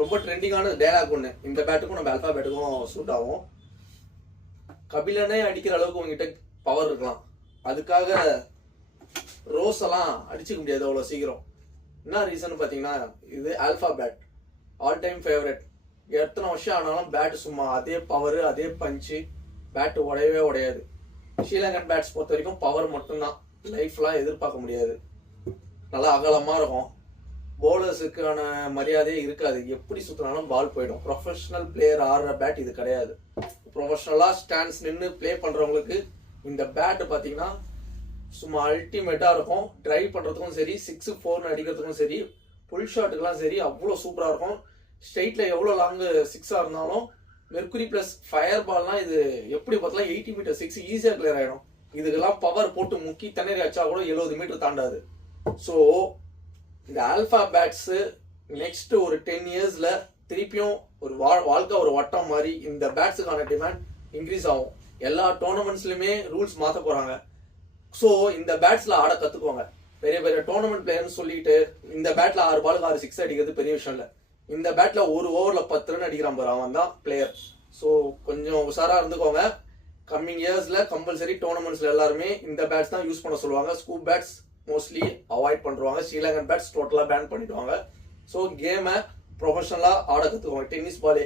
ரொம்ப ட்ரெண்டிங்கான டயலாக் ஒன்று, இந்த பேட்டுக்கும் நம்ம ஆல்ஃபா பேட்டுக்கும் சூட் ஆகும். கபிலனே அடிக்கிற அளவுக்கு உங்ககிட்ட பவர் இருக்கலாம், அதுக்காக ரோஸ் எல்லாம் அடிச்சுக்க முடியாது அவ்வளோ சீக்கிரம். என்ன ரீசன் பார்த்தீங்கன்னா, இது alphabet, all time favourite. எத்தனை வருஷம் ஆனாலும் பேட் சும்மா அதே பவர், அதே பஞ்சு, பேட் உடையவே உடையாது. ஸ்ரீலங்கன் பேட்ஸ் பொறுத்த வரைக்கும் பவர் மட்டும்தான், லைஃப்லாம் எதிர்பார்க்க முடியாது. நல்லா அகலமாக இருக்கும், பவுலர்ஸுக்கான மரியாதையே இருக்காது, எப்படி சுற்றினாலும் பால் போயிடும். ப்ரொஃபஷனல் பிளேயர் ஆடுற பேட் இது கிடையாது. ப்ரொஃபஷனலாக ஸ்டாண்ட்ஸ் நின்று ப்ளே பண்ணுறவங்களுக்கு இந்த பேட்டு பார்த்தீங்கன்னா சும்மா அல்டிமேட்டாக இருக்கும். ட்ரைவ் பண்ணுறதுக்கும் சரி, 6-4 அடிக்கிறதுக்கும் சரி, புல் ஷாட்டுக்கெல்லாம் சரி அவ்வளோ சூப்பராக இருக்கும். ஸ்ட்ரைட்டில் எவ்வளோ லாங்கு 6ஆக இருந்தாலும் மெர்க்குரி ப்ளஸ் ஃபயர் பால்லாம் இது எப்படி பார்த்தாலும் 80 மீட்டர் 6 ஈஸியாக கிளியர் ஆகிடும். இதுக்கெல்லாம் பவர் போட்டு முக்கி தண்ணீர் அடிச்சா கூட 70 மீட்டர் தாண்டாது. ஸோ இந்த ஆல்ஃபா பேட்ஸு நெக்ஸ்ட் ஒரு 10 இயர்ஸில் திருப்பியும் ஒரு வாழ்க்கை ஒரு வட்டம் மாதிரி இந்த பேட்ஸுக்கான டிமாண்ட் இன்க்ரீஸ் ஆகும். எல்லா டோர்னமெண்ட்ஸ்லையுமே ரூல்ஸ் மாற்ற போகிறாங்க. ஸோ இந்த பேட்ஸில் ஆட கற்றுக்குவாங்க. பெரிய பெரிய டோர்னமெண்ட் பிளேயர்னு சொல்லிட்டு இந்த பேட்டில் 6 பாலுக்கு 6 6 அடிக்கிறது பெரிய விஷயம் இல்லை. இந்த பேட்டில் ஒரு ஓவரில் 10 ரன் அடிக்கிறான் பாரு, அவன் தான் பிளேயர். ஸோ கொஞ்சம் உஷாராக இருந்துக்கோங்க. கம்மிங் இயர்ஸில் கம்பல்சரி டோர்னமெண்ட்ஸில் எல்லாருமே இந்த பேட்ஸ் தான் யூஸ் பண்ண சொல்லுவாங்க. ஸ்கூப் பேட்ஸ் மோஸ்ட்லி அவாய்ட் பண்ணுவாங்க. ஸ்ரீலங்கன் பேட்ஸ் டோட்டலாக பேன் பண்ணிடுவாங்க. ஸோ கேமை ப்ரொஃபஷனலாக ஆட கற்றுக்குவாங்க. டென்னிஸ் பாலே